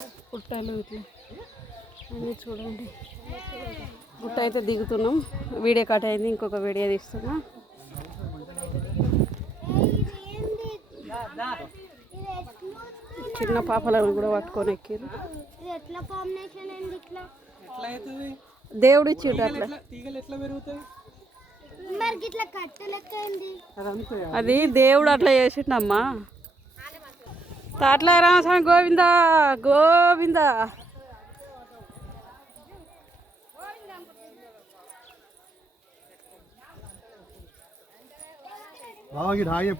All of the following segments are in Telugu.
పుట్టలు ఇట్లా అన్నీ చూడండి. గుట్ట అయితే దిగుతున్నాం. వీడియో కట్ అయింది, ఇంకొక వీడియో తీస్తున్నా. చిన్న పాపలను కూడా పట్టుకొని ఎక్కిరు. దేవుడు ఇచ్చిండు అట్లా. అది దేవుడు అట్లా చేసిండమ్మా. తాట్ల రామస్వామి గోవింద గోవింద.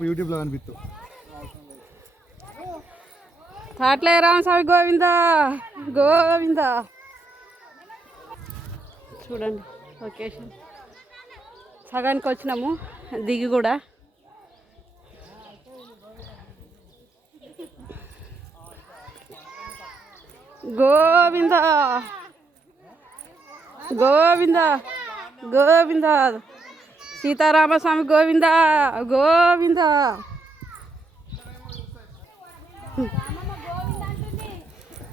యూట్యూబ్ లో కనిపిస్తూ తాట్ల రామస్వామి గోవింద గోవింద. చూడండి లొకేషన్. సగానికి వచ్చినాము, దిగి కూడా. గోవింద గోవింద గోవింద. సీతారామస్వామి గోవింద గోవింద.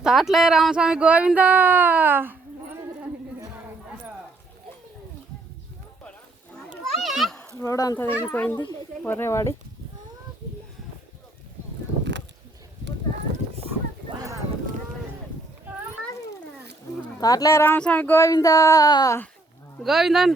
తాట్ల రామస్వామి గోవింద. రోడ్ అంతా తెగిపోయింది, కొర్రేవాడి. తాట్ల రామస్వామి గోవింద గోవిందన్.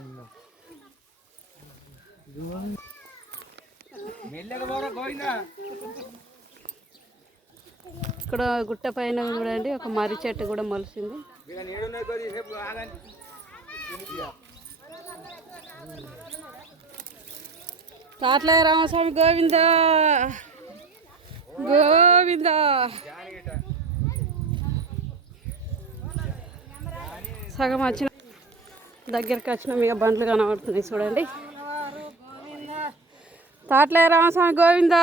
ఇక్కడ గుట్ట పైన చూడండి, ఒక మర్రి చెట్టు కూడా మొలిసింది. తాట్ల రామస్వామి గోవింద గోవింద. సగం వచ్చిన దగ్గరికి వచ్చినాం, ఇక బండ్లు కనబడుతున్నాయి చూడండి. తాట్ల రామస్వామి గోవింద.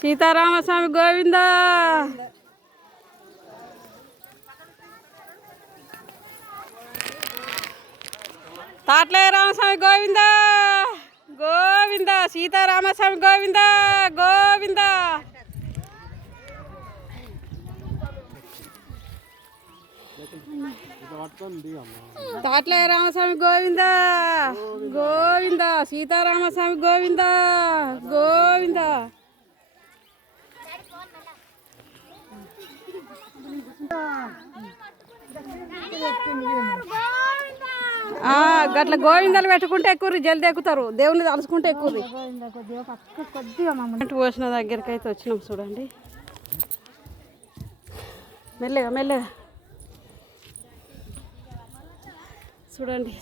సీతారామస్వామి గోవింద. తాట్ల రామస్వామి గోవింద గోవింద. సీతారామస్వామి గోవింద గోవింద. తాట్ల రామస్వామి గోవింద గోవింద. సీతారామస్వామి గోవింద గోవింద. గట్ల గోవిందాలు పెట్టుకుంటే ఎక్కువ జల్ది ఎక్కుతారు, దేవుని తలుసుకుంటే ఎక్కువ. పోసిన దగ్గరికి అయితే వచ్చినాం చూడండి. మెల్లగా మెల్లగా చూడండి.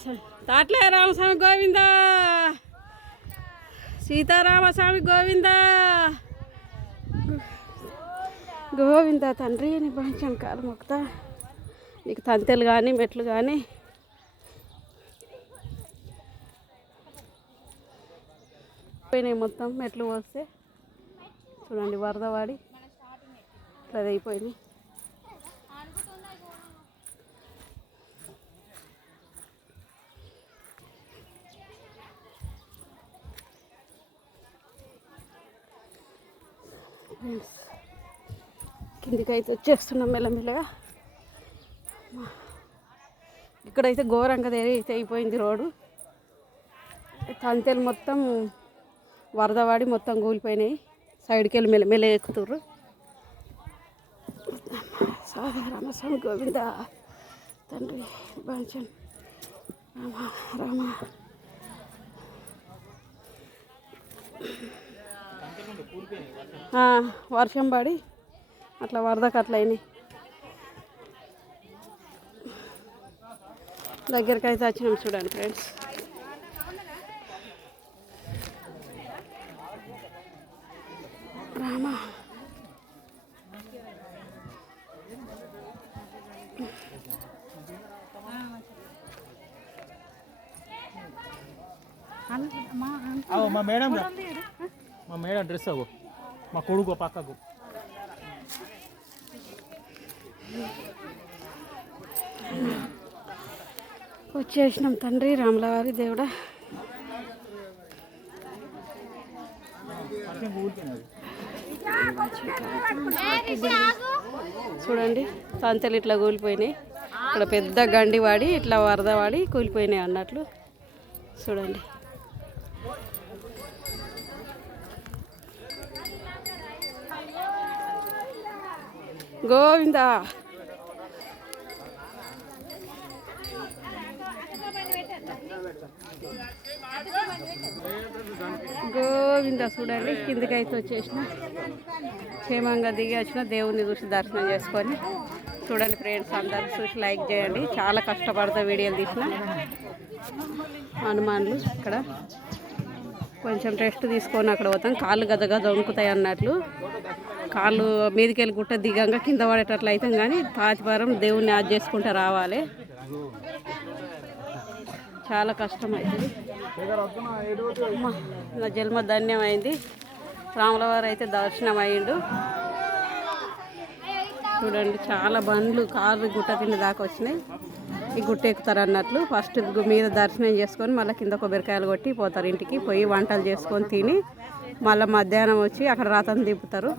తాట్ల రామస్వామి గోవింద. సీతారామస్వామి గోవింద గోవింద. తండ్రి నీ భాషను కాలు మొక్కుతా, నీకు తంతెలు కానీ మెట్లు కానీ పోయినాయి. మొత్తం మెట్లు వస్తే చూడండి, వరద వాడి ఇట్లా అయిపోయినాయి. కిందికి అయితే వచ్చేస్తున్నాం మెల్లమెల్లగా. ఇక్కడైతే ఘోరంగా అయిపోయింది రోడ్డు. తంతెలు మొత్తం వరదవాడి మొత్తం కూలిపోయినాయి. సైడ్కి వెళ్ళి మెల్ల ఎక్కుతుర్రు. రామస్వామి గోవింద. తండ్రి బాంచన్ రామ రామ. వర్షం పడి అట్లా వరదకు అట్లా అయినాయి. దగ్గరికి అయితే వచ్చినాం చూడండి ఫ్రెండ్స్. రామ మా మేడం డ్రెస్ అవ్వు, మా కొడుకు పక్కకు. వచ్చేసినాం తండ్రి రాములవారి దేవుడా. చూడండి సంతలు ఇట్లా కూలిపోయినాయి. ఇక్కడ పెద్ద గండి వాడి ఇట్లా వరద వాడి కూలిపోయినాయి అన్నట్లు. చూడండి గోవిందా గోవిందా. చూడండి కిందికైతే వచ్చేసిన క్షేమంగా దిగి వచ్చిన దేవుణ్ణి చూసి దర్శనం చేసుకొని. చూడండి ఫ్రెండ్స్, అందరూ చూసి లైక్ చేయండి. చాలా కష్టపడతా వీడియోలు తీసిన హనుమాన్లు. ఇక్కడ కొంచెం రెస్ట్ తీసుకొని అక్కడ పోతాం. కాళ్ళు గదగద వణుకుతాయి అన్నట్లు. కాళ్ళు మీదికి వెళ్ళి గుట్ట దిగంగా కింద పడేటట్లు అవుతాం. కానీ తాతివారం దేవుణ్ణి యాద్ చేసుకుంటూ రావాలి. చాలా కష్టం అవుతుంది. నా జన్మ ధన్యమైంది. రాముల వారు అయితే దర్శనం అయ్యిండు. చూడండి చాలా బండ్లు కార్లు గుట్ట కింద దాకా వచ్చినాయి. ఈ గుట్ట ఎక్కుతారు అన్నట్లు. ఫస్ట్ మీద దర్శనం చేసుకొని మళ్ళీ కింద కొబ్బరికాయలు కొట్టి పోతారు ఇంటికి. పోయి వంటలు చేసుకొని తిని మళ్ళీ మధ్యాహ్నం వచ్చి అక్కడ రథం దింపుతారు.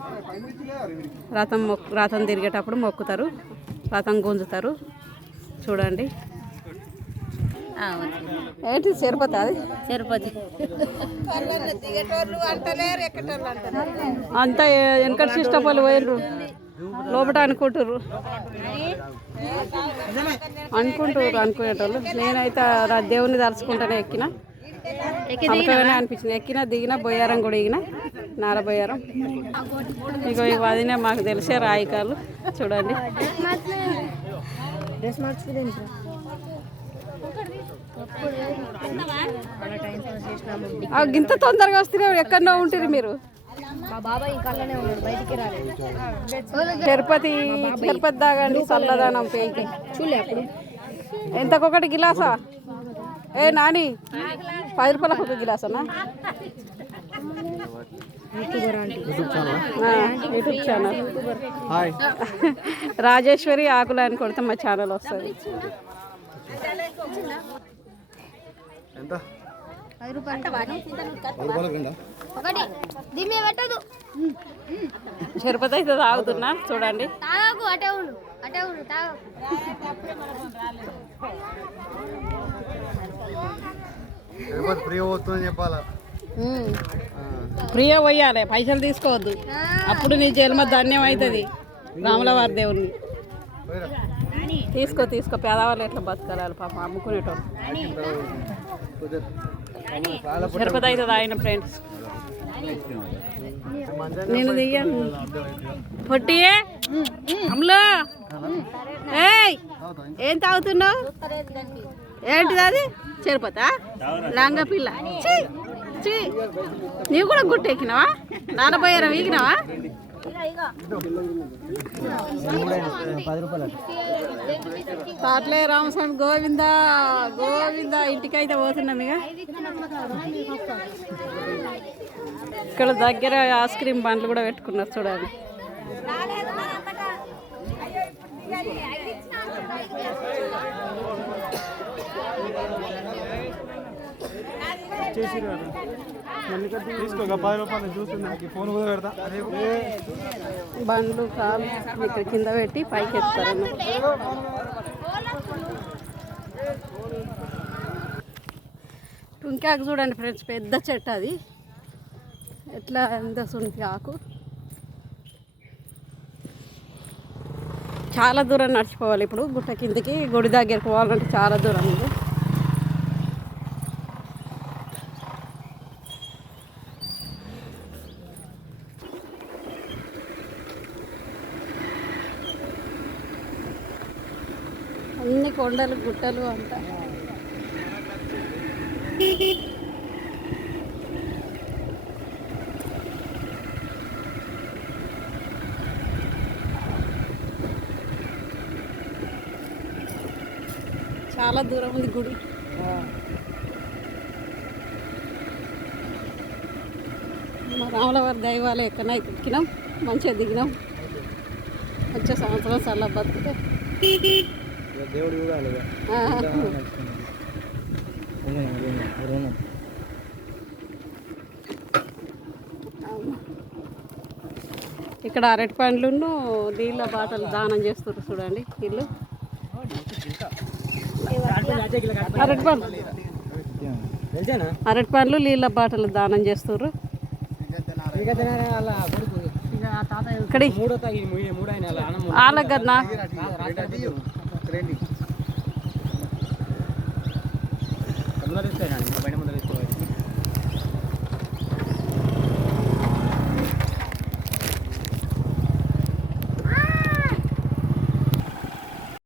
రథం తిరిగేటప్పుడు మొక్కుతారు, రథం గుంజుతారు. చూడండి ఏంటి తిరుపతి? అది తిరుపతి అంతా వెనకటి సిస్టపల్లి పోయినరు లోపల అనుకుంటారు అనుకునేటోళ్ళు. నేనైతే దేవుని దర్చుకుంటానే ఎక్కిన అనిపించింది. ఎక్కిన దిగిన బొయ్యారం కూడా ఎగిన నార బొయ్యారం. ఇక అదినే మాకు తెలిసే రాయికాలు. చూడండి ఇంత తొందరగా వస్తున్నారు. ఎక్కడో ఉంటుంది మీరు. తిరుపతి తాగండి చల్లదానం పేకి. ఎంతకొకటి గిలాసా? ఏ నాని 10 రూపాయలకు ఒక గిలాసనా? యూట్యూబ్ ఛానల్ రాజేశ్వరి ఆకులు అని కొడితే మా ఛానల్ వస్తుంది. తిరుపతి అయితే తాగుతున్నా. చూడండి ప్రియ పోయాలి, పైసలు తీసుకోవద్దు. అప్పుడు నీ జన్మ ధన్యం అవుతుంది. రాముల వారి దేవుణ్ణి తీసుకో పేదవాళ్ళు ఎట్లా బతకాలి పాపం అమ్ముకునేటోళ్ళు. తిరుపతి అయితే తాగిన ఫ్రెండ్స్. నేను దిగాను పొట్టియే అమ్ములో. ఏం తాగుతున్నావు? ఏంటిది అది? తిరుపతా లంగా పిల్ల. నీవు కూడా గుట్ట ఎక్కినావా? నానబోయారా వీగినావా? తాట్లే రామస్వామి గోవిందా గోవిందా. ఇంటికైతే పోతున్నాం. ఇక ఇక్కడ దగ్గర ఐస్ క్రీమ్ బండ్లు కూడా పెట్టుకున్నారు. చూడండి బండ్లు కాలు ఇక్కడ కింద పెట్టి పైకి ఎత్తారు. టుంకాకు చూడండి ఫ్రెండ్స్, పెద్ద చెట్టు అది. ఎట్లా ఎంత సుంటి ఆకు. చాలా దూరం నడిచిపోవాలి. ఇప్పుడు గుట్ట కిందకి గుడి దగ్గరికి పోవాలంటే చాలా దూరం ఉంది. అన్ని కొండలు గుట్టలు అంతా. చాలా దూరం ఉంది గుడి. మా రాముల వారి దైవాలు ఎక్కడైతే ఎక్కినాం, మంచిగా దిగినాం. వచ్చే సంవత్సరం చాలా బతుకుతే దేవుడు ఇక్కడ అరటి పండ్లను నీళ్ళ బాటలు దానం చేస్తారు చూడండి వీళ్ళు. అరటి పండ్లు నీళ్ళ బాటలు దానం చేస్తారు. వాళ్ళకి కదనా